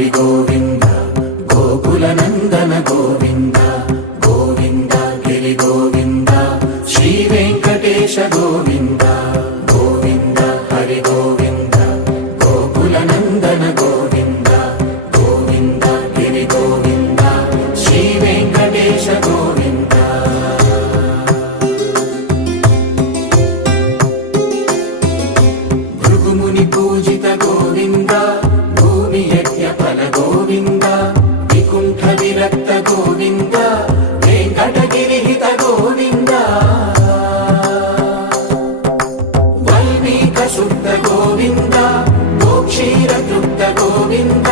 హరి గోవింద గోకుల నందన గోవింద గోవింద గిరి గోవింద శ్రీ వెంకటేశ గోవింద గోవింద హరి గోవింద గోకుల నందన గోవింద గోవింద గిరి గోవింద శ్రీ వెంకటేశ గోవింద భృగుముని పూజిత గోవింద భూమి యజ్ఞ ఫల గోవింద వికుంఠ విరక్త గోవింద వెంకటగిరిహిత గోవింద వల్మీక శుద్ధ గోవింద గోక్షీర తృప్త గోవింద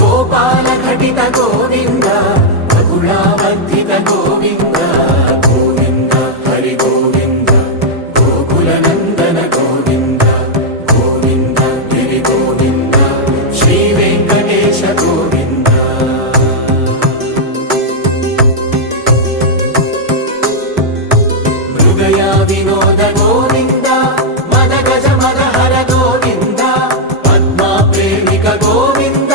గోపాల ఘటిత గోవింద బహుళావర్ధిత గోవింద గోవింద హరి గోవింద గోకుల నందన గోవింద గోవింద గిరి గోవింద శ్రీ వెంకటేశ గోవింద హృదయ వినోద గోవింద మద గజ మద హర గోవింద పద్మా ప్రేమిక గోవింద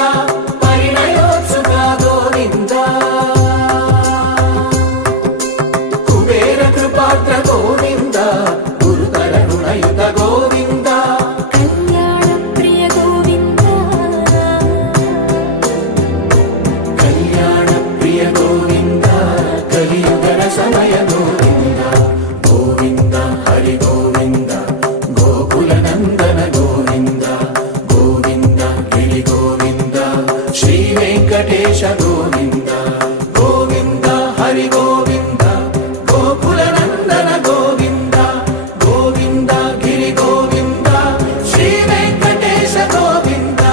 పరిణయోత్సుక గోవింద కుబేర కృపాత్ర గోవింద గురుతర రుణయుత గోవింద కళ్యాణ ప్రియ గోవింద కళ్యాణ ప్రియ గోవింద కలియుగర సమయ గోవింద గోవింద హరి గోవింద గోకుల నందన గోవింద గోవింద గిరి గోవింద శ్రీ వెంకటేశ గోవింద గోవింద హరి గోవింద గోకుల నందన గోవింద గోవింద గిరి గోవింద శ్రీ వెంకటేశ గోవింద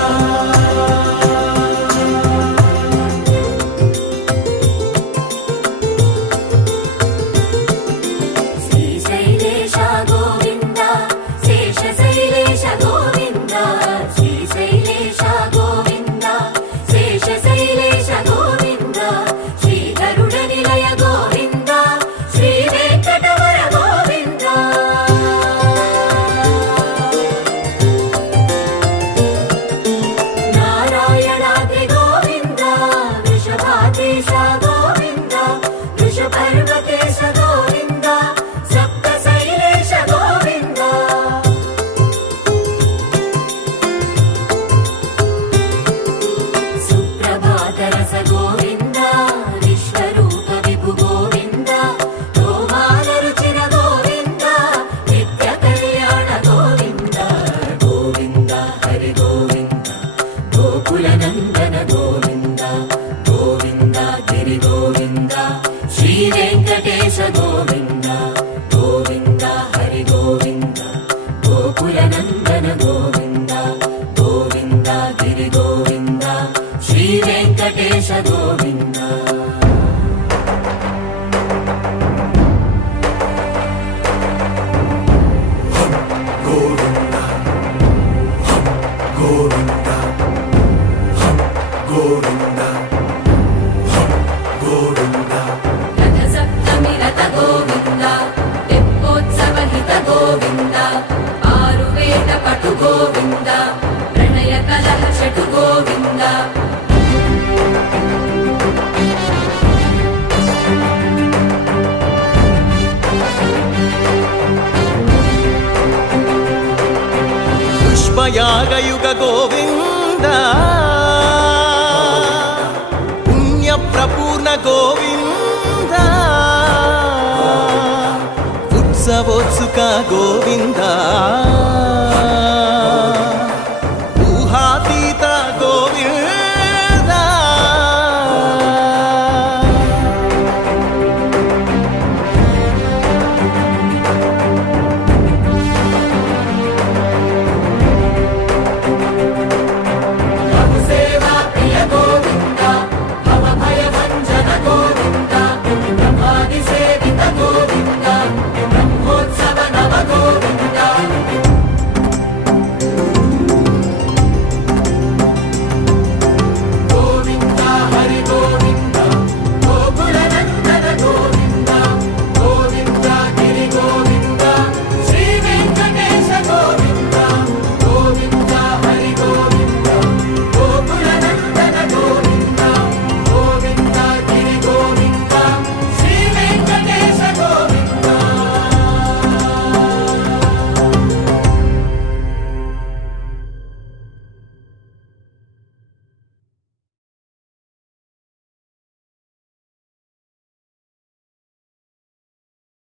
శ్రీశైలేశ గోవింద శేషశైలేశ గోవింద శ్రీశైలేశ గోవింద శేషశైలేశ గోవింద శ్రీ గరుడ నిలయ గోవింద శ్రీ వెంకటవర గోవింద నారాయణాద్రి గోవింద వృషభాద్రీశ గోవింద వృషపర్వతేశ గోవింద సప్తశైలేశ గోవింద సుప్రభాతరస గోవింద విశ్వరూప విభు గోవింద గోమాల రుచిర గోవింద నిత్య కళ్యాణ గోవింద గోవింద హరి గోవింద గోకుల నందన గోవింద గోవింద గిరి గోవింద శ్రీ వెంకటేశ గోవింద గోవింద హరి గోవింద గోకుల నందన గోవింద గోవింద గిరి గోవింద శ్రీ వెంకటేశ గోవింద గోవింద గోవింద గోవింద గోవింద రథ సప్తమి రథ గోవింద తెప్పోత్సవ హిత గోవింద ఆరువేద పటు గోవింద ప్రణయ కలహ షటు గోవింద పుష్పయాగయుగ గోవింద పుణ్య ప్రపూర్ణ గోవింద ఉత్సవోత్సుక గోవింద